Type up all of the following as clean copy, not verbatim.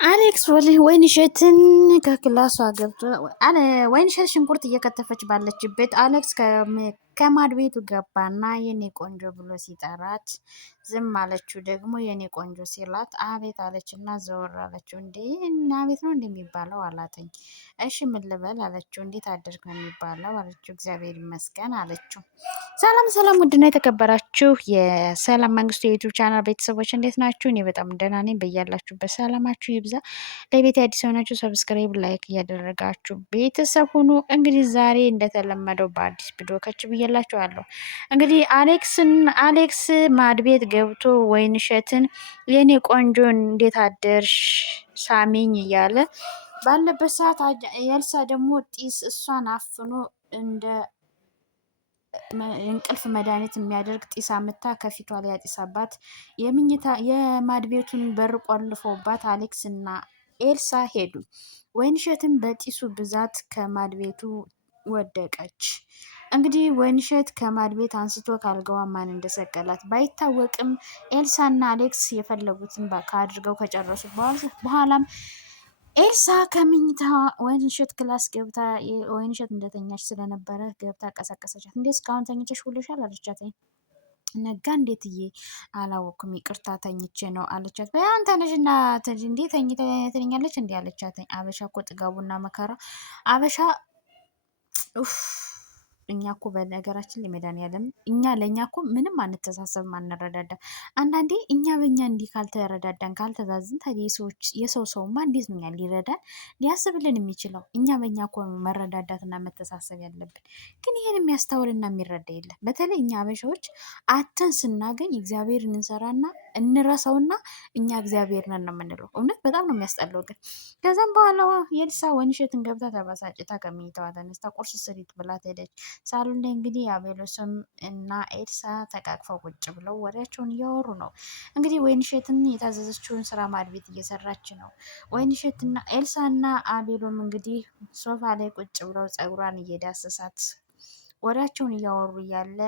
አሌክስ ወይንሸትን ከክላሷ ገብቶ ወይንሸት ሽንኩርት እየከተፈች ባለችበት አሌክስ ከማድ ቤቱ ገባና የኔ ቆንጆ ብሎ ሲጠራት ዝም አለችው። ደግሞ የኔ ቆንጆ ሲላት አቤት አለችና ዘወር አለችው። እንዴ አቤት ነው እንደሚባለው አላተኝ። እሺ ምን ልበል አለችው። እንዴት አደርክ ነው የሚባለው አለችው። እግዚአብሔር ይመስገን አለችው። ሰላም ሰላም፣ ውድና የተከበራችሁ የሰላም መንግስቱ የዩቲዩብ ቻናል ቤተሰቦች እንዴት ናችሁ? እኔ በጣም ደህና ነኝ። በያላችሁበት ሰላማችሁ ይብዛ። ለቤት አዲስ የሆናችሁ ሰብስክራይብ፣ ላይክ እያደረጋችሁ ቤተሰብ ሁኑ። እንግዲህ ዛሬ እንደተለመደው በአዲስ ቪዲዮ ከች ብዬላችኋለሁ። እንግዲህ አሌክስ ማድቤት ገብቶ ወይንሸትን የኔ ቆንጆ እንዴት አደርሽ ሳሚኝ እያለ ባለበት ሰዓት የልሳ ደግሞ ጢስ እሷን አፍኖ እንደ እንቅልፍ መድኃኒት የሚያደርግ ጢስ አምታ ከፊቷ ላይ ያጢሳባት የማድቤቱን በር ቆልፎባት አሌክስ እና ኤልሳ ሄዱ። ወይንሸትን በጢሱ ብዛት ከማድቤቱ ወደቀች። እንግዲህ ወይንሸት ከማድቤት አንስቶ ካልጋዋ ማን እንደሰቀላት ባይታወቅም ኤልሳና አሌክስ የፈለጉትን አድርገው ከጨረሱ በኋላም ኤልሳ ከምኝታ ወይንሸት ክላስ ገብታ ወይንሸት እንደተኛች ስለነበረ ገብታ ቀሰቀሰቻት። እንዴት እስካሁን ተኝተሽ ውለሻል አለቻት። ነጋ እንዴትዬ አላወኩም፣ ይቅርታ ተኝቼ ነው አለቻት። በያን ተነሽና እንዴ ተኛለች እንዲ አለቻት። አበሻ እኮ ጥጋቡና መከራ አበሻ እኛ እኮ በነገራችን ላይ መድኃኒዓለም እኛ ለእኛ እኮ ምንም አንተሳሰብም፣ አንረዳዳም። አንዳንዴ እኛ በእኛ እንዲህ ካልተረዳዳን ካልተዛዝን ታዲያ የሰው ሰውማ እንዴት ነው እኛን ሊረዳን ሊያስብልን የሚችለው? እኛ በእኛ እኮ መረዳዳትና መተሳሰብ ያለብን። ግን ይህን የሚያስተውልና የሚረዳ የለም። በተለይ እኛ አበሻዎች አተን ስናገኝ እግዚአብሔርን እንሰራና እንረሳውና እኛ እግዚአብሔር ነን ነው የምንለው። እውነት በጣም ነው የሚያስጠላው። ግን ከዛም በኋላ የልሳ ወይንሸትን ገብታ ተበሳጭታ ከመኝታዋ ተነስታ ቁርስ ስሪት ብላት ሄደች። ሳሎን ላይ እንግዲህ አቤሎስም እና ኤልሳ ተቃቅፈው ቁጭ ብለው ወሬያቸውን እያወሩ ነው። እንግዲህ ወይንሸትን የታዘዘችውን ስራ ማድቤት እየሰራች ነው። ወይንሸትና ኤልሳ እና አቤሎም እንግዲህ ሶፋ ላይ ቁጭ ብለው ፀጉሯን እየዳሰሳት ወሬያቸውን እያወሩ እያለ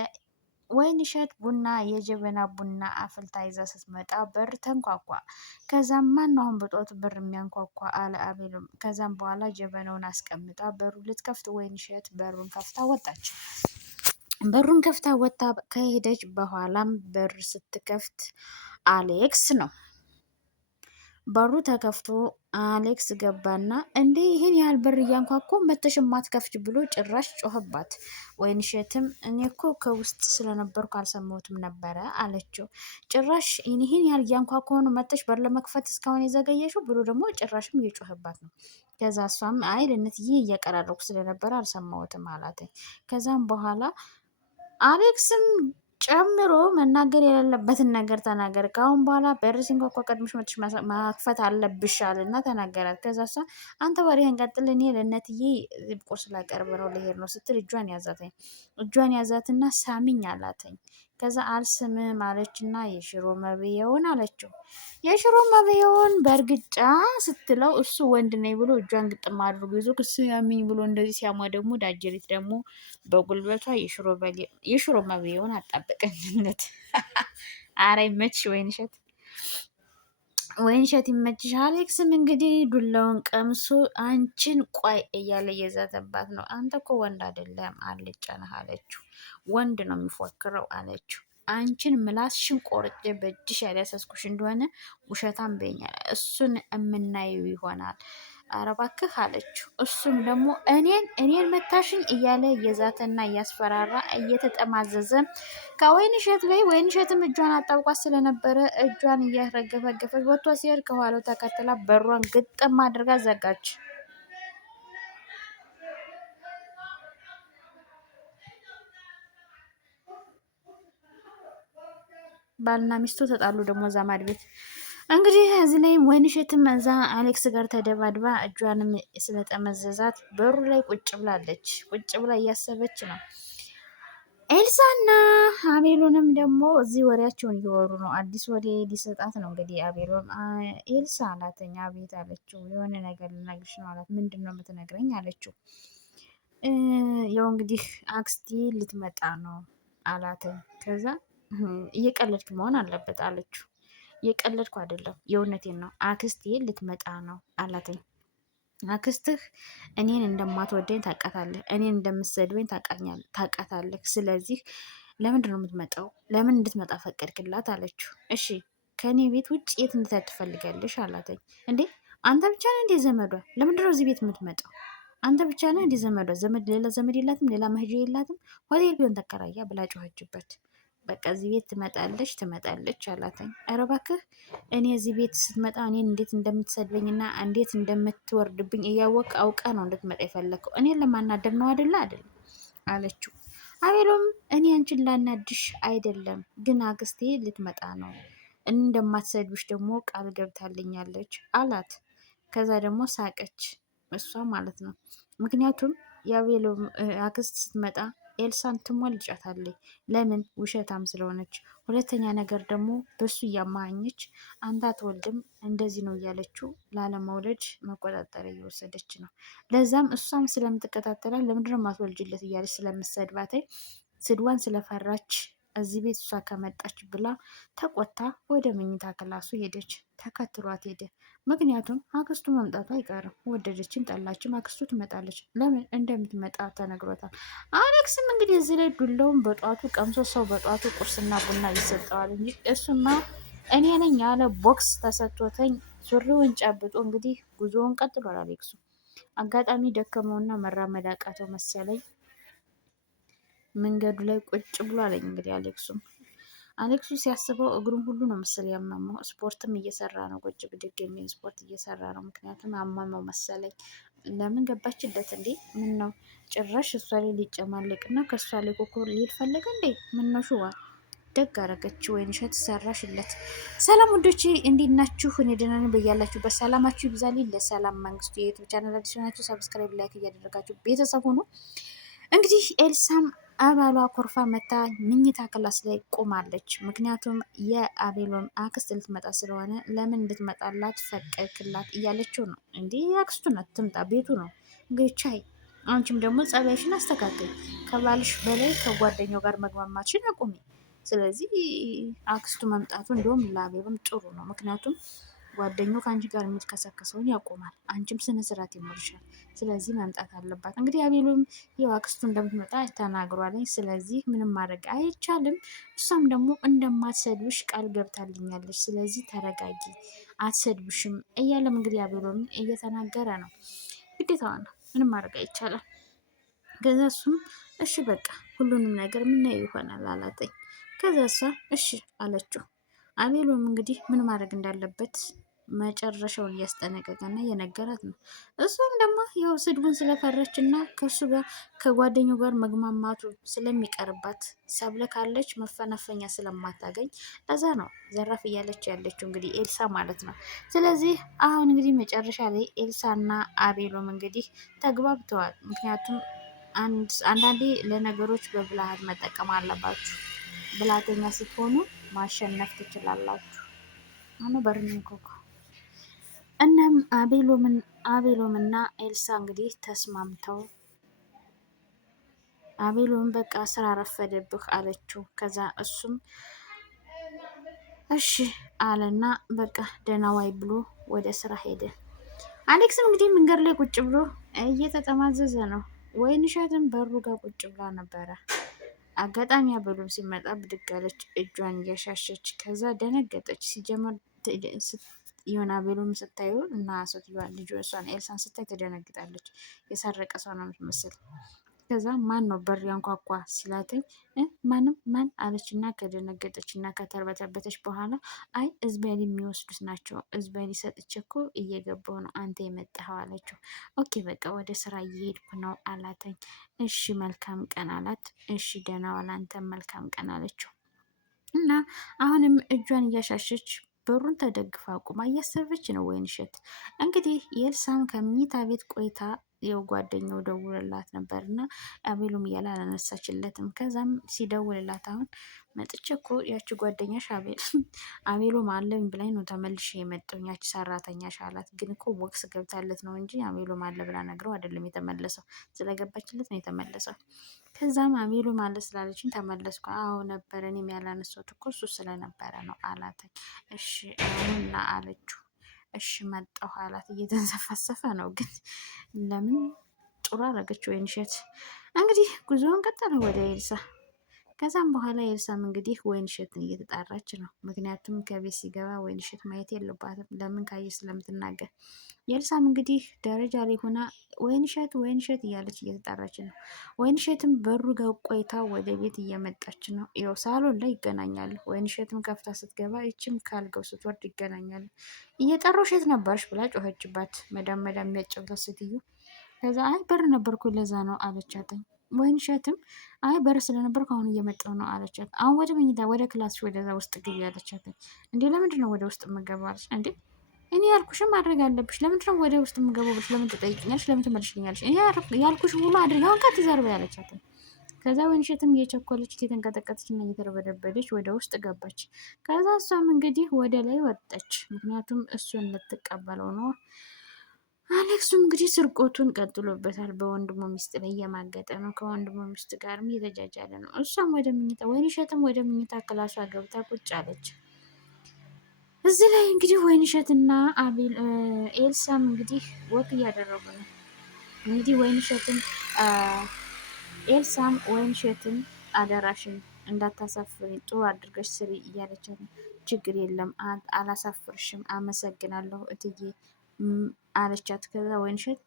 ወይንሸት ቡና የጀበና ቡና አፍልታ ይዛ ስትመጣ በር ተንኳኳ። ከዛም ማን አሁን በጧቱ በር የሚያንኳኳ አለ አቤሎም። ከዛም በኋላ ጀበናውን አስቀምጣ በሩ ልትከፍት ወይንሸት በሩን ከፍታ ወጣች። በሩን ከፍታ ወጣ ከሄደች በኋላም በር ስትከፍት አሌክስ ነው። በሩ ተከፍቶ አሌክስ ገባና እንዴ ይህን ያህል በር እያንኳኮ መተሽ ማትከፍች ብሎ ጭራሽ ጮኸባት። ወይንሸትም እኔ እኮ ከውስጥ ስለነበርኩ አልሰማሁትም ነበረ አለችው። ጭራሽ ይህን ያህል እያንኳኮ ነው መተሽ በር ለመክፈት እስካሁን የዘገየሽው ብሎ ደግሞ ጭራሽም እየጮኸባት ነው። ከዛ እሷም አይ ልነትዬ እያቀራረብኩ ስለነበረ አልሰማሁትም አላተኝ። ከዛም በኋላ አሌክስም ጨምሮ መናገር የሌለበትን ነገር ተናገር። ከአሁን በኋላ በር ሲንኳኳ ቀድመሽ መጥሽ ማክፈት አለብሽ አለና ተናገራት። ከዛ እሷ አንተ ወሬህን ቀጥል፣ እኔ ለእነትዬ ቁርስ ላቀርብ ነው ልሄድ ነው ስትል እጇን ያዛትና ሳሚኝ አላተኝ። ከዛ አልስምም አለችና የሽሮ መብየውን አለችው። የሽሮ መብየውን በእርግጫ ስትለው እሱ ወንድ ነኝ ብሎ እጇን ግጥም አድርጎ ይዞ ክሱ ያሚኝ ብሎ እንደዚህ ሲያሟ ደግሞ ዳጀሪት ደግሞ በጉልበቷ የሽሮ መብየውን አጣበቀኝለት። አረ ይመችሽ ወይንሸት ይመችሽ። አሌክስም እንግዲህ ዱላውን ቀምሶ አንቺን ቆይ እያለ እየዛተባት ነው። አንተ እኮ ወንድ አይደለም አልጫ ነህ አለችው። ወንድ ነው የሚፎክረው አለችው። አንቺን ምላስሽን ቆርጬ በእጅሽ ያልያሰስኩሽ እንደሆነ ውሸታም በኛል፣ እሱን የምናየው ይሆናል። ኧረ እባክህ አለችው። እሱም ደግሞ እኔን መታሽኝ እያለ እየዛተና እያስፈራራ እየተጠማዘዘ ከወይንሸት ላይ ወይንሸትም እጇን አጣብቋት ስለነበረ እጇን እያረገፈገፈች ወጥቶ ሲሄድ ከኋላው ተከትላ በሯን ግጥም አድርጋ ዘጋች። ባልና ሚስቱ ተጣሉ። ደግሞ እዛ ማድ ቤት እንግዲህ እዚህ ላይም ወይንሸትም እዛ አሌክስ ጋር ተደባድባ እጇንም ስለጠመዘዛት በሩ ላይ ቁጭ ብላለች። ቁጭ ብላ እያሰበች ነው። ኤልሳና አቤሎንም ደግሞ እዚህ ወሬያቸውን እየወሩ ነው። አዲስ ወሬ ሊሰጣት ነው እንግዲህ አቤሎም። ኤልሳ አላተኛ ቤት አለችው። የሆነ ነገር ልነግርሽ ነው አላት። ምንድን ነው የምትነግረኝ አለችው። ያው እንግዲህ አክስቴ ልትመጣ ነው አላተኝ። ከዛ እየቀለድክ መሆን አለበት አለችው። የቀለድኩ አይደለም፣ የእውነቴን ነው። አክስቴ ልትመጣ ነው አላተኝ። አክስትህ እኔን እንደማትወደኝ ታውቃታለህ፣ እኔን እንደምትሰድበኝ ታውቃታለህ። ስለዚህ ለምንድን ነው የምትመጣው? ለምን እንድትመጣ ፈቀድክላት አለችው። እሺ ከእኔ ቤት ውጭ የት እንድትሄድ ትፈልጋለሽ አላተኝ። እንዴ አንተ ብቻ ነህ እንዴ ዘመዷ? ለምንድን ነው እዚህ ቤት የምትመጣው? አንተ ብቻ ነህ እንዴ ዘመዷ? ሌላ ዘመድ የላትም? ሌላ መሄጃ የላትም? ሆቴል ቢሆን ተከራያ ብላ ጮኸችበት። በቃ እዚህ ቤት ትመጣለች አላተኝ። ኧረ እባክህ እኔ እዚህ ቤት ስትመጣ እኔን እንዴት እንደምትሰድበኝና እንዴት እንደምትወርድብኝ እያወቅ አውቃ ነው እንድትመጣ የፈለግከው። እኔን ለማናደድ ነው አይደለም አለችው። አቤሎም እኔ አንቺን ላናድሽ አይደለም፣ ግን አክስቴ ልትመጣ ነው፣ እንደማትሰድብሽ ደግሞ ቃል ገብታልኛለች አላት። ከዛ ደግሞ ሳቀች እሷ ማለት ነው። ምክንያቱም የአቤሎም አክስት ስትመጣ ኤልሳን ትሟልጫታለች። ለምን? ውሸታም ስለሆነች። ሁለተኛ ነገር ደግሞ በሱ እያማኘች አንተ አትወልድም እንደዚህ ነው እያለችው ላለመውለድ መቆጣጠሪያ እየወሰደች ነው። ለዛም እሷም ስለምትከታተላት ለምንድነው ማትወልጅለት እያለች ስለምትሰድባተኝ ስድዋን ስለፈራች እዚህ ቤት እሷ ከመጣች ብላ ተቆታ ወደ መኝታ ክላሱ ሄደች። ተከትሏት ሄደ። ምክንያቱም አክስቱ መምጣቱ አይቀርም። ወደደችን ጠላችም አክስቱ ትመጣለች። ለምን እንደምትመጣ ተነግሮታል። አሌክስም እንግዲህ እዚህ ላይ ዱላውን በጧቱ ቀምሶ ሰው በጧቱ ቁርስና ቡና ይሰጠዋል እንጂ እሱማ እኔ ነኝ ያለ ቦክስ ተሰጥቶተኝ ሱሪውን ጨብጦ እንግዲህ ጉዞውን ቀጥሏል። አሌክሱ አጋጣሚ ደከመውና መራመድ አቃተው መሰለኝ መንገዱ ላይ ቁጭ ብሎ አለኝ። እንግዲህ አሌክሱ ሲያስበው እግሩን ሁሉ ነው መሰል ያመመው። ስፖርትም እየሰራ ነው፣ ቁጭ ብድግ የሚል ስፖርት እየሰራ ነው። ምክንያቱም አመመው መሰለኝ። ለምን ገባችለት እንዴ? ምን ነው ጭራሽ እሷ ላይ ሊጨማለቅ እና ከእሷ ላይ ኮኮር ሊል ፈለገ እንዴ? ምን ነው ሽዋ ደግ አረገች። ወይንሸት ሰራሽለት። ሰላም ወንዶቼ እንዴት ናችሁ? እኔ ደህና ነኝ። በያላችሁበት ሰላማችሁ ይብዛልኝ። ለሰላም መንግስቱ የዩቲዩብ ቻናል አዲስ ናችሁ፣ ሰብስክራይብ ላይክ እያደረጋችሁ ቤተሰብ ሆኑ። እንግዲህ ኤልሳም አባሏ ኮርፋ መታ ምኝታ ክላስ ላይ ቆማለች። ምክንያቱም የአቤሎም አክስት ልትመጣ ስለሆነ ለምን እንድትመጣላት ፈቀድክላት እያለችው ነው። እንዲህ አክስቱ ናት ትምጣ፣ ቤቱ ነው እንግዲህ ቻይ። አንቺም ደግሞ ጸባይሽን አስተካክል፣ ከባልሽ በላይ ከጓደኛው ጋር መግማማትሽን አቁሚ። ስለዚህ አክስቱ መምጣቱ እንዲሁም ለአቤሎም ጥሩ ነው። ምክንያቱም ጓደኛው ከአንቺ ጋር የሚትከሰከሰውን ያቆማል። አንቺም ስነስርዓት ይኖርሻል። ስለዚህ መምጣት አለባት። እንግዲህ አቤሎም ያው አክስቱ እንደምትመጣ ተናግሯለኝ። ስለዚህ ምንም ማድረግ አይቻልም። እሷም ደግሞ እንደማትሰድብሽ ቃል ገብታልኛለች። ስለዚህ ተረጋጊ፣ አትሰድብሽም እያለም እንግዲህ አቤሎም እየተናገረ ነው። ግዴታዋ ነው። ምንም ማድረግ አይቻልም። ከዛ እሱም እሺ በቃ ሁሉንም ነገር ምናየው ይሆናል አላጠኝ። ከዛ እሷ እሺ አለችው። አቤሎም እንግዲህ ምን ማድረግ እንዳለበት መጨረሻውን እያስጠነቀቀና እየነገራት ነው። እሱም ደግሞ ያው ስድቡን ስለፈረች እና ከእሱ ጋር ከጓደኛው ጋር መግማማቱ ስለሚቀርባት ሰብለ ካለች መፈናፈኛ ስለማታገኝ ለዛ ነው ዘራፍ እያለች ያለችው እንግዲህ ኤልሳ ማለት ነው። ስለዚህ አሁን እንግዲህ መጨረሻ ላይ ኤልሳና አቤሎም እንግዲህ ተግባብተዋል። ምክንያቱም አንዳንዴ ለነገሮች በብልሃት መጠቀም አለባችሁ። ብልሃተኛ ስትሆኑ ማሸነፍ ትችላላችሁ። አኑ በርኒንኮኮ እናም አቤሎም እና ኤልሳ እንግዲህ ተስማምተው አቤሎም በቃ ስራ ረፈደብህ አለችው። ከዛ እሱም እሺ አለና በቃ ደህና ዋይ ብሎ ወደ ስራ ሄደ። አሌክስም እንግዲህ መንገድ ላይ ቁጭ ብሎ እየተጠማዘዘ ነው። ወይንሸትም በሩ ጋር ቁጭ ብላ ነበረ። አጋጣሚ አቤሎም ሲመጣ ብድግ አለች፣ እጇን እያሻሸች። ከዛ ደነገጠች። ሲጀመር የሆነ አቤሎም ስታዩ እና ሴትዮዋ ልጁ እሷን ኤልሳን ስታይ ትደነግጣለች። የሰረቀ ሰው ነው የምትመስል። ከዛ ማን ነው በር ያንኳኳ ሲላተኝ ማንም ማን አለች እና ከደነገጠች እና ከተርበተበተች በኋላ አይ እዝባይል የሚወስዱት ናቸው፣ እዝባይል ሰጥቼ እኮ እየገባሁ ነው አንተ የመጣኸው አለችው። ኦኬ በቃ ወደ ስራ እየሄድኩ ነው አላተኝ። እሺ መልካም ቀን አላት። እሺ ደህና ዋል አንተም መልካም ቀን አለችው። እና አሁንም እጇን እያሻሸች በሩን ተደግፋ ቁማ እያሰበች ነው። ወይንሸት እንግዲህ የኤልሳም ከምኝታ ቤት ቆይታ የው ጓደኛው ደውልላት ነበር እና አቤሉም እያለ አላነሳችለትም። ከዛም ሲደውልላት አሁን መጥቼ እኮ ያቺ ጓደኛሽ አቤሎም አለኝ ብላኝ ነው ተመልሼ የመጣሁኝ ያቺ ሰራተኛሽ አላት። ግን እኮ ቦክስ ገብታለት ነው እንጂ አቤሎም አለ ብላ ነግረው አይደለም የተመለሰው፣ ስለገባችለት ነው የተመለሰው። ከዛም አቤሎም አለ ስላለችኝ ተመለስኩ። አዎ ነበረ፣ እኔም ያላነሳሁት እኮ እሱ ስለነበረ ነው አላተኝ። እሺ አሁንና አለችው። እሺ መጣሁ አላት። እየተንሰፋሰፈ ነው ግን ለምን ጥሩ አረገች ወይንሸት። እንግዲህ ጉዞውን ቀጠለ ወደ ኤልሳ። ከዛም በኋላ ኤልሳም እንግዲህ ወይንሸትን እየተጣራች ነው። ምክንያቱም ከቤት ሲገባ ወይንሸት ማየት የለባትም፣ ለምን ካየች ስለምትናገር። ኤልሳም እንግዲህ ደረጃ ላይ ሆና ወይንሸት ወይንሸት እያለች እየተጣራች ነው። ወይንሸትም በሩ ጋር ቆይታ ወደ ቤት እየመጣች ነው። ይኸው ሳሎን ላይ ይገናኛሉ። ወይንሸትም ከፍታ ስትገባ ይችም ካልገው ስትወርድ ይገናኛሉ። እየጠራሁሽ የት ነበርሽ ብላ ጮኸችባት። መዳም የሚያጨብታት ስትዩ። ከዛ አይ በር ነበርኩ ለዛ ነው አለቻትኝ። ወይንሸትም አይ በር ስለነበር ከአሁኑ እየመጣሁ ነው አለቻት። አሁን ወደ መኝታ ወደ ክላስሽ ወደዛ ውስጥ ግቢ አለቻትኝ። እንዴ ለምንድን ነው ወደ ውስጥ የምገባው አለች። እንዴ እኔ ያልኩሽን ማድረግ አለብሽ። ለምንድን ነው ወደ ውስጥ የምገባው ብለሽ ለምን ትጠይቅኛለሽ? ለምን ትመልሽልኛለሽ? እኔ ያልኩሽ ሁሉ አድርግ፣ አሁን ከትዘርበ ያለቻትኝ። ከዛ ወይንሸትም እየቸኮለች እየተንቀጠቀጠች እና እየተረበደበደች ወደ ውስጥ ገባች። ከዛ እሷም እንግዲህ ወደ ላይ ወጣች፣ ምክንያቱም እሱን ልትቀበለው ነው። አሌክሱም እንግዲህ ስርቆቱን ቀጥሎበታል። በወንድሙ ሚስት ላይ እየማገጠ ነው። ከወንድሙ ሚስት ጋርም እየተጃጃለ ነው። እሷም ወደ ምኝታ ወይንሸትም ወደ ምኝታ ክላሷ ገብታ ቁጭ አለች። እዚህ ላይ እንግዲህ ወይንሸትና ኤልሳም እንግዲህ ወክ እያደረጉ ነው። እንግዲህ ወይንሸትም ኤልሳም ወይንሸትን አደራሽን እንዳታሳፍሪ ጥሩ አድርገሽ ስሪ እያለቻት ነው። ችግር የለም አላሳፍርሽም፣ አመሰግናለሁ እትዬ አለቻት። ከዛ ወይንሸት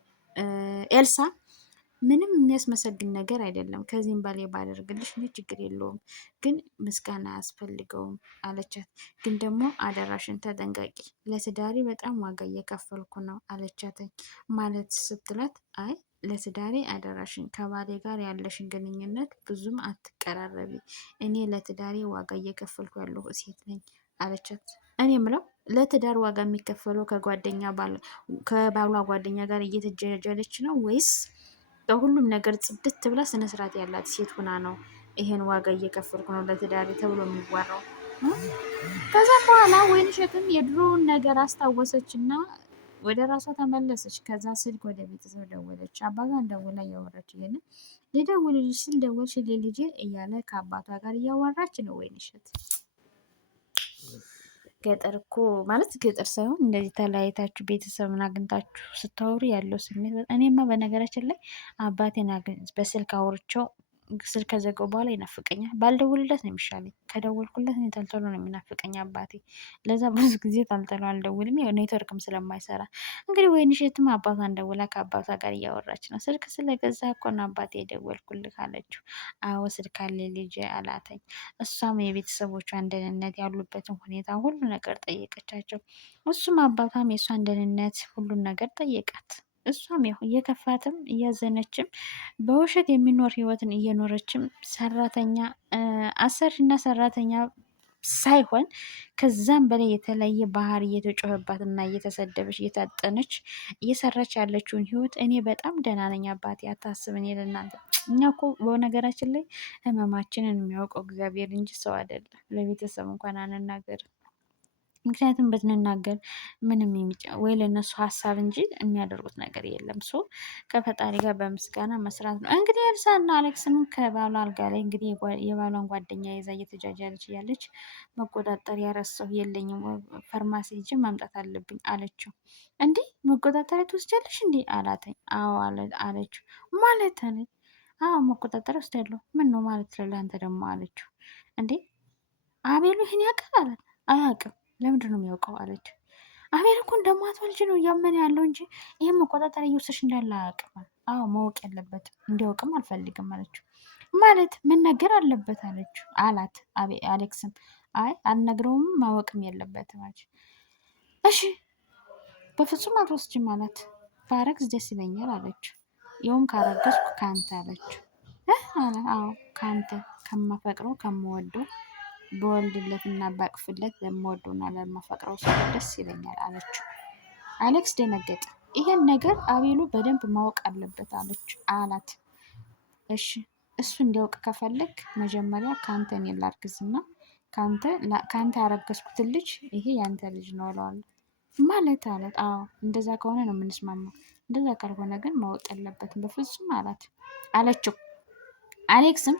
ኤልሳ ምንም የሚያስመሰግን ነገር አይደለም፣ ከዚህም በላይ ባደርግልሽ እኔ ችግር የለውም፣ ግን ምስጋና አያስፈልገውም አለቻት። ግን ደግሞ አደራሽን ተጠንቀቂ፣ ለትዳሬ በጣም ዋጋ እየከፈልኩ ነው አለቻትኝ። ማለት ስትላት አይ ለትዳሬ አደራሽን ከባሌ ጋር ያለሽን ግንኙነት ብዙም አትቀራረቢ፣ እኔ ለትዳሬ ዋጋ እየከፈልኩ ያለሁ ሴት ነኝ አለቻት። እኔ ምለው ለትዳር ዋጋ የሚከፈለው ከባሏ ጓደኛ ጋር እየተጃጃለች ነው ወይስ በሁሉም ነገር ጽድት ብላ ስነስርዓት ያላት ሴት ሆና ነው ይሄን ዋጋ እየከፈልኩ ነው ለትዳሬ ተብሎ የሚዋራው? ከዛም በኋላ ወይንሸትም የድሮውን ነገር አስታወሰች እና ወደ ራሷ ተመለሰች። ከዛ ስልክ ወደ ቤተሰብ ደወለች። አባቷን ደውላ እያወራች እያለ ልደውልልሽ ስል ደወልሽልኝ ልጄ እያለ ከአባቷ ጋር እያወራች ነው ወይንሸት። ገጠር እኮ ማለት ገጠር ሳይሆን እንደዚህ ተለያይታችሁ ቤተሰብን አግኝታችሁ ስታወሩ ያለው ስሜት እኔማ በነገራችን ላይ አባቴን በስልክ አውርቼው ስልክ ከዘጋው በኋላ ይናፍቀኛል። ባልደውልለት ነው የሚሻለኝ። ከደወልኩለት እኔ ተልተሎ ነው የሚናፍቀኝ አባቴ። ለዛ ብዙ ጊዜ ተልተሎ አልደውልም፣ ኔትወርክም ስለማይሰራ። እንግዲህ ወይንሸትም አባቷን ደውላ ከአባቷ ጋር እያወራች ነው። ስልክ ስለገዛ እኮ ነው አባቴ የደወልኩልህ አለችው። አዎ ስልክ አለ ልጄ አላተኝ። እሷም የቤተሰቦቿን ደህንነት ያሉበትን ሁኔታ ሁሉ ነገር ጠየቀቻቸው። እሱም አባቷም የእሷን ደህንነት ሁሉን ነገር ጠየቃት። እሷም ያው እየከፋትም እያዘነችም በውሸት የሚኖር ህይወትን እየኖረችም ሰራተኛ አሰሪና ሰራተኛ ሳይሆን ከዛም በላይ የተለየ ባህሪ እየተጮኸባት እና እየተሰደበች እየታጠነች እየሰራች ያለችውን ህይወት እኔ በጣም ደህና ነኝ አባቴ አታስብ፣ እኔ ለእናንተ እኛ እኮ በነገራችን ላይ ህመማችንን የሚያውቀው እግዚአብሔር እንጂ ሰው አይደለም። ለቤተሰብ እንኳን አንናገርም። ምክንያቱም ብንናገር ምንም ወይ ለእነሱ ሀሳብ እንጂ የሚያደርጉት ነገር የለም። ሶ ከፈጣሪ ጋር በምስጋና መስራት ነው። እንግዲህ ኤልሳ እና አሌክስም ከባሏ አልጋ ላይ እንግዲህ የባሏን ጓደኛ ይዛ እየተጃጃለች እያለች መቆጣጠሪያ ረሳሁ የለኝም፣ ፋርማሲ ሂጅ ማምጣት አለብኝ አለችው። እንዲህ መቆጣጠሪያ ትወስጃለሽ እንዲህ አላተኝ። አዎ አለችው። ማለት አዎ መቆጣጠሪያ ወስዳለሁ። ምን ነው ማለት ለአንተ ደግሞ አለችው። እንዴ አቤሉ ይህን ያውቃል አላት። አያውቅም። ለምንድን ነው የሚያውቀው አለች። አቤል እኮ እንደማትወልጅ ነው እያመነ ያለው እንጂ ይህም መቆጣጠሪያ እየወሰድሽ እንዳለ አያውቅም። አዎ ማወቅ የለበትም እንዲያውቅም አልፈልግም አለችው። ማለት ምን ነገር አለበት አለችው አላት። አሌክስም አይ አልነግረውም ማወቅም የለበትም አለች። እሺ በፍጹም አልወስጅም አላት። ባረግዝ ደስ ይለኛል አለችው። ይኸውም ካረገዝኩ ከአንተ አለችው። አዎ ከአንተ ከማፈቅረው ከምወደው በወልድለት እና ባቅፍለት ለምወደውና ለማፈቅረው ሰው ደስ ይለኛል አለችው። አሌክስ ደነገጠ። ይሄን ነገር አቤሉ በደንብ ማወቅ አለበት አላት። እሺ እሱ እንዲያውቅ ከፈለግ መጀመሪያ ከአንተ እኔ ላርግዝና ከአንተ ያረገዝኩትን ልጅ ይሄ ያንተ ልጅ ነው እለዋለሁ ማለት አላት። አዎ እንደዛ ከሆነ ነው የምንስማማው፣ እንደዛ ካልሆነ ግን ማወቅ የለበትም በፍጹም አለችው። አሌክስም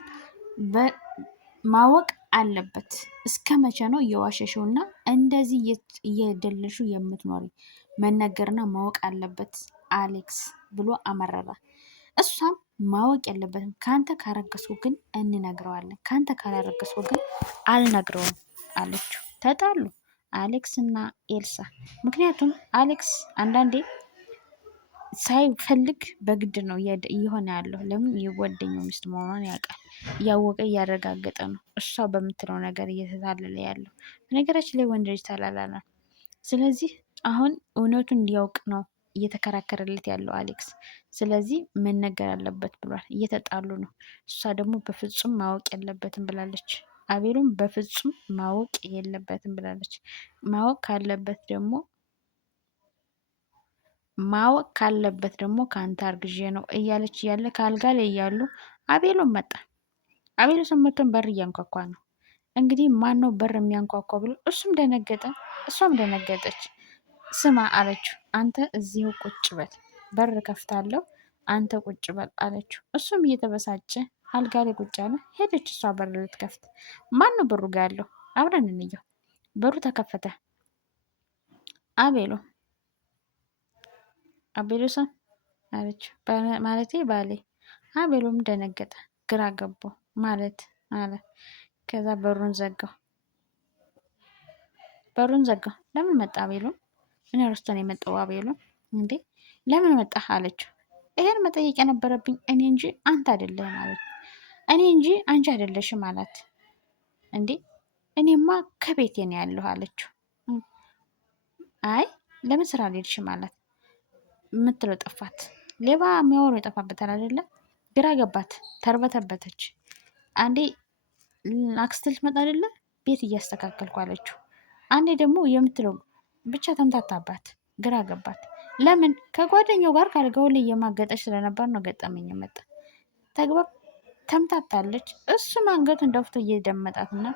ማወቅ አለበት። እስከ መቼ ነው እየዋሸሽው እና እንደዚህ እየደለሹ የምትኖሪ? መነገርና ማወቅ አለበት አሌክስ ብሎ አመረረ። እሷም ማወቅ የለበትም፣ ከአንተ ካረገዝኩ ግን እንነግረዋለን፣ ከአንተ ካላረገዝኩ ግን አልነግረውም አለችው። ተጣሉ አሌክስ እና ኤልሳ። ምክንያቱም አሌክስ አንዳንዴ ሳይፈልግ በግድ ነው እየሆነ ያለው። ለምን? የጓደኛው ሚስት መሆኗን ያውቃል። እያወቀ እያረጋገጠ ነው እሷ በምትለው ነገር እየተታለለ ያለው። በነገራችን ላይ ወንድ ልጅ ተላላ ነው። ስለዚህ አሁን እውነቱን እንዲያውቅ ነው እየተከራከረለት ያለው አሌክስ። ስለዚህ መነገር አለበት ብሏል። እየተጣሉ ነው። እሷ ደግሞ በፍጹም ማወቅ የለበትም ብላለች። አቤሉም በፍጹም ማወቅ የለበትም ብላለች። ማወቅ ካለበት ደግሞ ከአንተ አርግዤ ነው እያለች እያለ ከአልጋ ላይ እያሉ አቤሎም መጣ። አቤሎ ሰመቶን በር እያንኳኳ ነው። እንግዲህ ማን ነው በር የሚያንኳኳ ብሎ እሱም ደነገጠ፣ እሷም ደነገጠች። ስማ አለችው፣ አንተ እዚሁ ቁጭ በል፣ በር ከፍታለሁ፣ አንተ ቁጭ በል አለችው። እሱም እየተበሳጨ አልጋ ላይ ቁጭ አለ። ሄደች እሷ በር ልትከፍት። ማን ነው በሩ ጋ ያለው? አብረን እንየው። በሩ ተከፈተ። አቤሎሰን አለች። ማለቴ ባሌ። አቤሎም ደነገጠ፣ ግራ ገባው። ማለት አለ። ከዛ በሩን ዘጋው። ለምን መጣ አቤሎ? እኔ ረስቶ ነው የመጣው አቤሎ። እንዴ ለምን መጣህ አለችው። ይሄን መጠየቅ የነበረብኝ እኔ እንጂ አንተ አይደለህም አለች። እኔ እንጂ አንቺ አይደለሽም አላት። እንዴ እኔማ ከቤቴ ነው ያለሁ አለችው። አይ ለምን ስራ አልሄድሽም አላት። የምትለው ጠፋት። ሌባ የሚያወሩ ይጠፋበታል አይደለ? ግራ ገባት፣ ተርበተበተች። አንዴ አክስት ልትመጣ አይደለ? ቤት እያስተካከልኩ አለችው። አንዴ ደግሞ የምትለው ብቻ ተምታታባት፣ ግራ ገባት። ለምን? ከጓደኛው ጋር ካልጋው ላይ እየማገጠች ስለነበር ነው ገጠመኝ መጣ። ተግባር ተምታታለች። እሱም አንገቱን ደፍቶ እየደመጣትና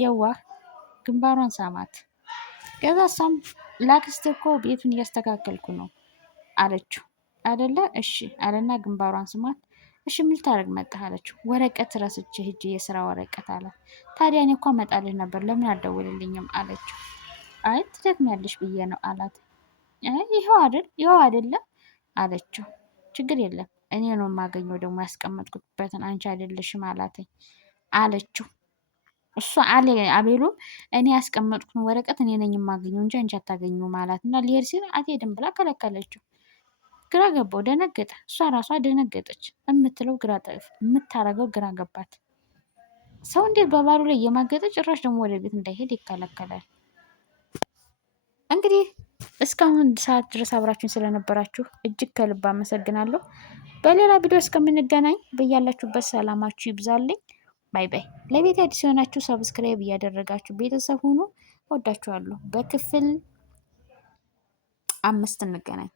የዋህ ግንባሯን ሳማት። ከዛ እሷም ላክስት እኮ ቤቱን እያስተካከልኩ ነው አለችው። አደለ? እሺ አለና ግንባሯን ስሟት። እሺ ምን ልታደርግ መጣህ አለችው። ወረቀት ረስቼ ሂጅ፣ የስራ ወረቀት አላት። ታዲያ እኔ እኮ እመጣልህ ነበር ለምን አልደውልልኝም አለችው። አይ ትደክሚያለሽ ብዬ ነው አላት። ይኸው አይደለም አለችው። ችግር የለም እኔ ነው የማገኘው ደግሞ ያስቀመጥኩበትን አንቺ አይደለሽም አለችው። እሷ አቤሉ እኔ ያስቀመጥኩትን ወረቀት እኔ ነኝ የማገኘው እንጂ አንቺ አታገኘውም አላት እና ሊሄድ ሲል አትሄድም ብላ ከለከለችው። ግራ ገባው፣ ደነገጠ። እሷ ራሷ ደነገጠች። የምታረገው ግራ ገባት። ሰው እንዴት በባሉ ላይ የማገጠ ጭራሽ ደግሞ ወደ ቤት እንዳይሄድ ይከለከላል? እንግዲህ እስካሁን ሰዓት ድረስ አብራችሁን ስለነበራችሁ እጅግ ከልብ አመሰግናለሁ። በሌላ ቪዲዮ እስከምንገናኝ በያላችሁበት ሰላማችሁ ይብዛልኝ። ባይ ባይ። ለቤት አዲስ የሆናችሁ ሰብስክራይብ እያደረጋችሁ ቤተሰብ ሁኑ። ወዳችኋለሁ። በክፍል 5 እንገናኝ።